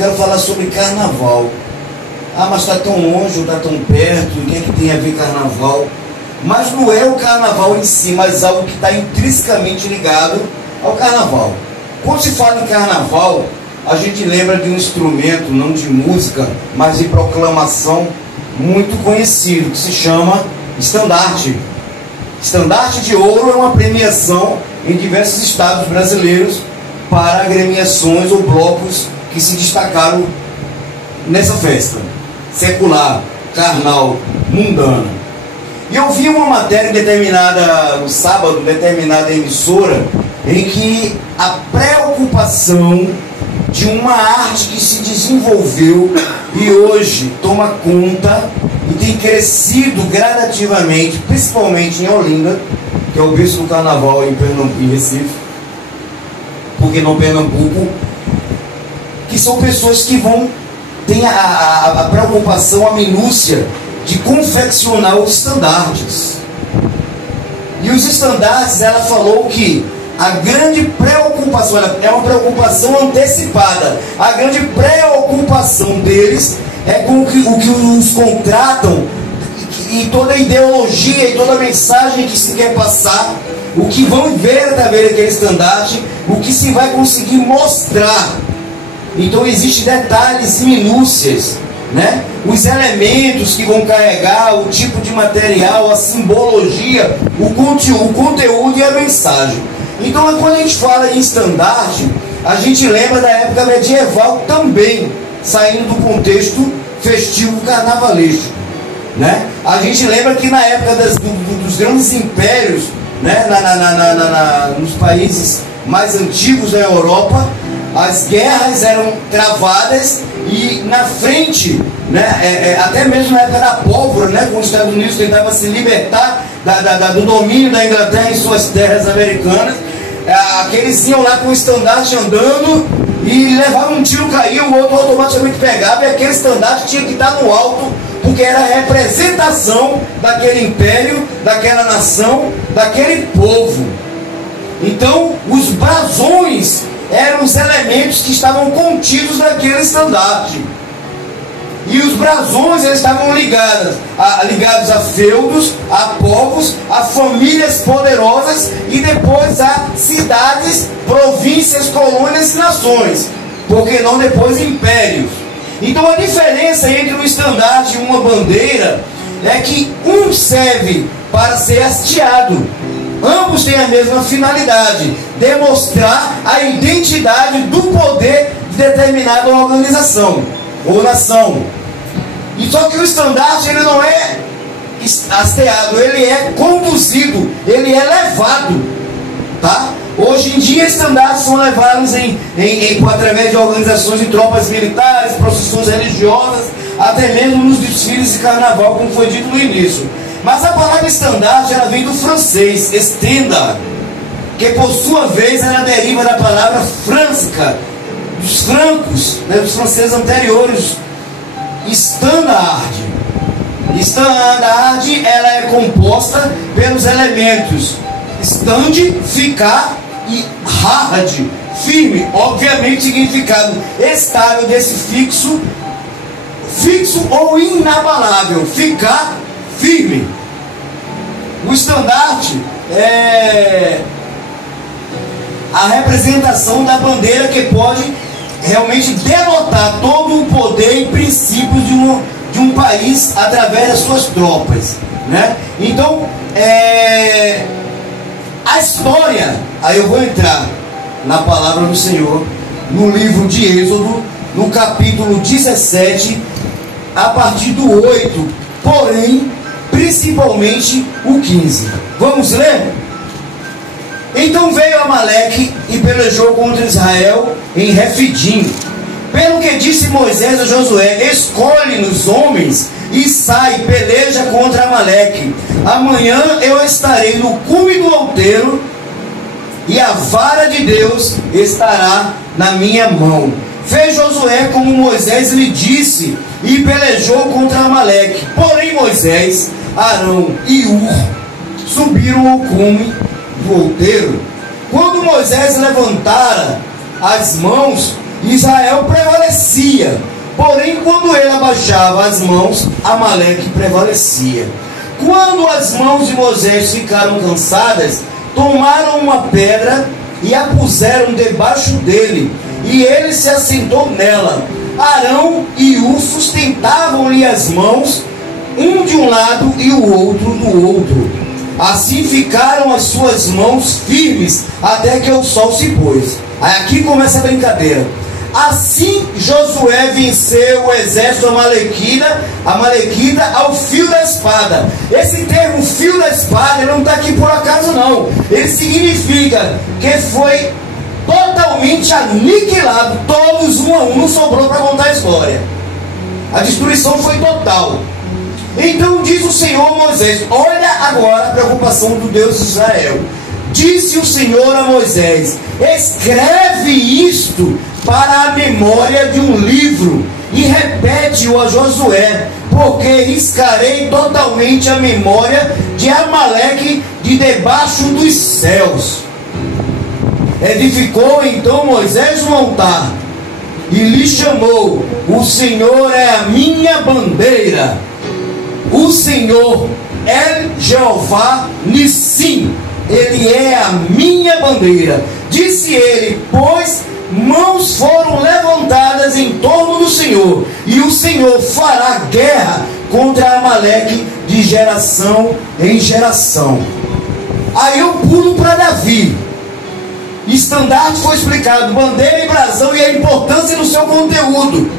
quero falar sobre carnaval. Ah, mas está tão longe ou está tão perto, o que é que tem a ver carnaval? Mas não é o carnaval em si, mas algo que está intrinsecamente ligado ao carnaval. Quando se fala em carnaval, a gente lembra de um instrumento, não de música, mas de proclamação muito conhecido, que se chama estandarte. Estandarte de Ouro é uma premiação em diversos estados brasileiros para agremiações ou blocos que se destacaram nessa festa secular, carnal, mundana. E eu vi uma matéria determinada no sábado, determinada emissora, em que a preocupação de uma arte que se desenvolveu e hoje toma conta e tem crescido gradativamente, principalmente em Olinda, que é o berço do carnaval em Pernambuco, em Recife, porque não Pernambuco, que são pessoas que têm a preocupação, a minúcia de confeccionar os estandartes. E os estandartes, ela falou que a grande preocupação, é uma preocupação antecipada, a grande preocupação deles é com o que os contratam e toda a ideologia e toda a mensagem que se quer passar, o que vão ver através daquele estandarte, o que se vai conseguir mostrar. Então existem detalhes e minúcias, né? Os elementos que vão carregar, o tipo de material, a simbologia, o conteúdo e a mensagem. Então, quando a gente fala em estandarte, a gente lembra da época medieval também, saindo do contexto festivo carnavalesco, né? A gente lembra que na época dos grandes impérios, né? Nos países mais antigos da Europa, as guerras eram travadas e na frente, né? Até mesmo na época da pólvora, né? Quando os Estados Unidos tentavam se libertar do domínio da Inglaterra em suas terras americanas, aqueles iam lá com o estandarte andando e levavam um tiro, caía, o outro automaticamente pegava, e aquele estandarte tinha que estar no alto, porque era a representação daquele império, daquela nação, daquele povo. Então os brasões eram os elementos que estavam contidos naquele estandarte. E os brasões, eles estavam ligados a feudos, a povos, a famílias poderosas e depois a cidades, províncias, colônias e nações. Porque não depois impérios. Então a diferença entre um estandarte e uma bandeira é que um serve para ser hasteado. Ambos têm a mesma finalidade: demonstrar a identidade do poder de determinada organização ou nação. E só que o estandarte, ele não é hasteado, ele é conduzido, ele é levado, tá? Hoje em dia, estandartes são levados através de organizações de tropas militares, procissões religiosas, até mesmo nos desfiles de carnaval, como foi dito no início. Mas a palavra estandarte, ela vem do francês, estenda, que por sua vez ela deriva da palavra franca, dos francos, né, dos franceses anteriores, estandarte. Estandarte, ela é composta pelos elementos stand, ficar, e hard, firme. Obviamente significado estável desse fixo ou inabalável, ficar firme. O estandarte é a representação da bandeira que pode realmente denotar todo o poder e princípios de um país através das suas tropas, né? Então, a história, aí eu vou entrar na palavra do Senhor, no livro de Êxodo, no capítulo 17, a partir do 8, porém, principalmente o 15. Vamos ler? Então veio Amaleque e pelejou contra Israel em Refidim. Pelo que disse Moisés a Josué: escolhe-nos homens e sai, peleja contra Amaleque. Amanhã eu estarei no cume do outeiro e a vara de Deus estará na minha mão. Fez Josué como Moisés lhe disse e pelejou contra Amaleque. Porém Moisés, Arão e Ur subiram ao cume do outeiro. Quando Moisés levantara as mãos, Israel prevalecia. ia. Porém, quando ele abaixava as mãos, Amaleque prevalecia. Quando as mãos de Moisés ficaram cansadas, tomaram uma pedra e a puseram debaixo dele, e ele se assentou nela. Arão e Hur sustentavam-lhe as mãos, um de um lado e o outro do outro. Assim ficaram as suas mãos firmes até que o sol se pôs. Aí aqui começa a brincadeira. Assim Josué venceu o exército amalequita ao fio da espada. Esse termo fio da espada não está aqui por acaso não. Ele significa que foi totalmente aniquilado, todos um a um, não sobrou para contar a história. A destruição foi total. Então diz o Senhor a Moisés, olha agora a preocupação do Deus de Israel. Disse o Senhor a Moisés, escreve isto para a memória de um livro e repete-o a Josué, porque riscarei totalmente a memória de Amaleque de debaixo dos céus. Edificou então Moisés um altar e lhe chamou, o Senhor é a minha bandeira, o Senhor é Jeová Nissim, ele é a minha bandeira. Disse ele, pois mãos foram levantadas em torno do Senhor, e o Senhor fará guerra contra Amaleque de geração em geração. Aí eu pulo para Davi. Estandarte foi explicado, bandeira e brasão, e a importância do seu conteúdo,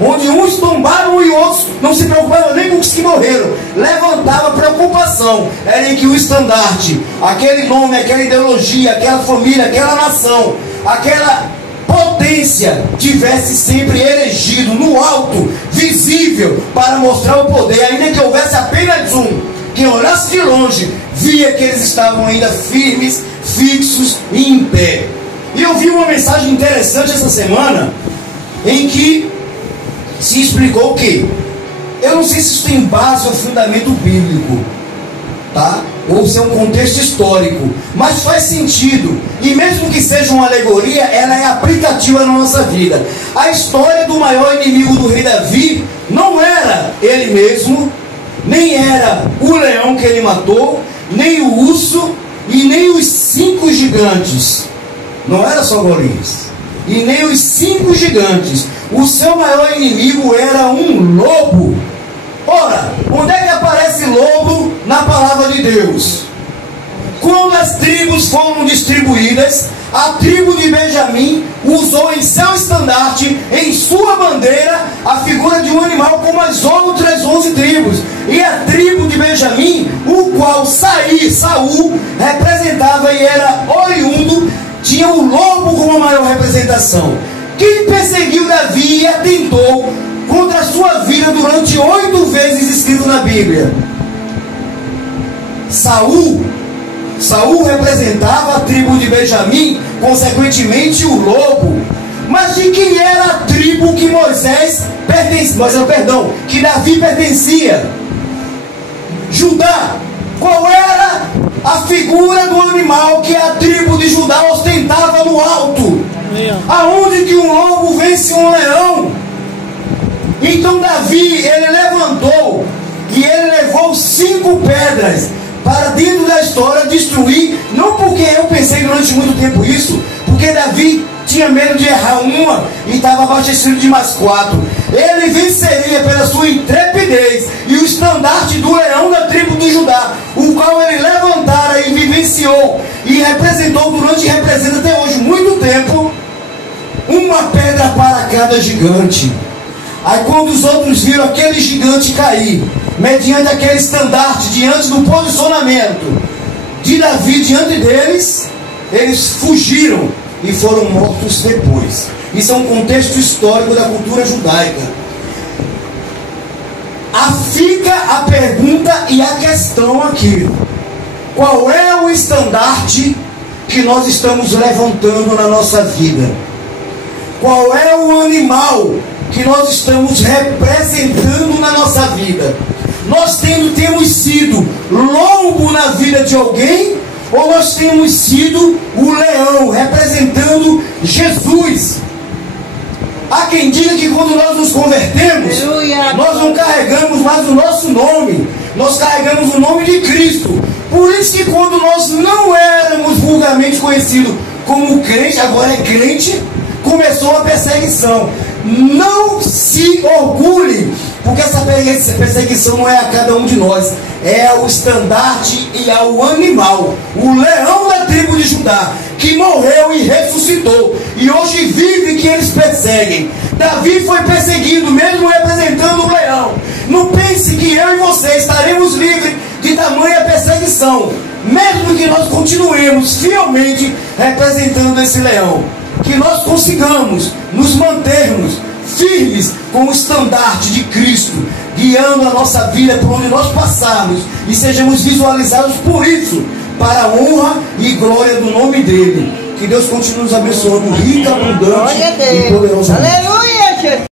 onde uns tombaram e outros não se preocuparam nem com os que morreram. Levantava preocupação, era em que o estandarte, aquele nome, aquela ideologia, aquela família, aquela nação, aquela potência tivesse sempre erigido no alto, visível, para mostrar o poder, ainda que houvesse apenas um. Quem olhasse de longe via que eles estavam ainda firmes, fixos e em pé. E eu vi uma mensagem interessante essa semana, em que se explicou que, eu não sei se isso tem base ou fundamento bíblico, tá? Ou se é um contexto histórico, mas faz sentido, e mesmo que seja uma alegoria, ela é aplicativa na nossa vida. A história do maior inimigo do rei Davi não era ele mesmo, nem era o leão que ele matou, nem o urso e nem os 5 gigantes. Não era só Golias, e nem os 5 gigantes. O seu maior inimigo era um lobo. Ora, onde é que aparece lobo na palavra de Deus? Quando as tribos foram distribuídas, a tribo de Benjamim usou em seu estandarte, em sua bandeira, a figura de um animal como as outras 11 tribos. E a tribo de Benjamim, o qual Saul representava e era oriundo, tinha o lobo como a maior representação. Quem perseguiu Davi e atentou contra a sua vida durante 8 vezes escrito na Bíblia? Saul representava a tribo de Benjamim, consequentemente o lobo. Mas de quem era a tribo que que Davi pertencia? Judá. Qual era a figura do animal que a tribo de Judá ostentava no alto? Aonde que um lobo vence um leão? Então Davi, ele levantou e ele levou 5 pedras para dentro da história destruir, não porque eu pensei durante muito tempo isso, porque Davi tinha medo de errar uma e estava abastecido de mais 4. Ele venceria pela sua intrepidez e o estandarte do leão da tribo de Judá, o qual ele levantara e vivenciou e representou durante e representa até hoje muito tempo, uma pedra para cada gigante. Aí quando os outros viram aquele gigante cair, mediante aquele estandarte, diante do posicionamento de Davi diante deles, eles fugiram e foram mortos depois. Isso é um contexto histórico da cultura judaica. Fica a pergunta e a questão aqui: qual é o estandarte que nós estamos levantando na nossa vida? Qual é o animal que nós estamos representando na nossa vida? Nós temos sido lobo na vida de alguém, ou nós temos sido o leão representando Jesus? Há quem diga que quando nós nos convertemos, nós não carregamos mais o nosso nome, nós carregamos o nome de Cristo. Por isso que quando nós não éramos vulgarmente conhecidos como crente, agora é crente, começou a perseguição. Não se orgulhe, porque essa perseguição não é a cada um de nós, é ao estandarte e ao animal, o leão da tribo de Judá, que morreu e ressuscitou, e hoje vive que eles perseguem. Davi foi perseguido, mesmo representando o leão. Não pense que eu e você estaremos livres de tamanha perseguição, mesmo que nós continuemos fielmente representando esse leão. Que nós consigamos nos mantermos firmes com o estandarte de Cristo, guiando a nossa vida por onde nós passarmos, e sejamos visualizados por isso, para a honra e glória do nome dele. Que Deus continue nos abençoando rica, abundante e poderosamente. Aleluia!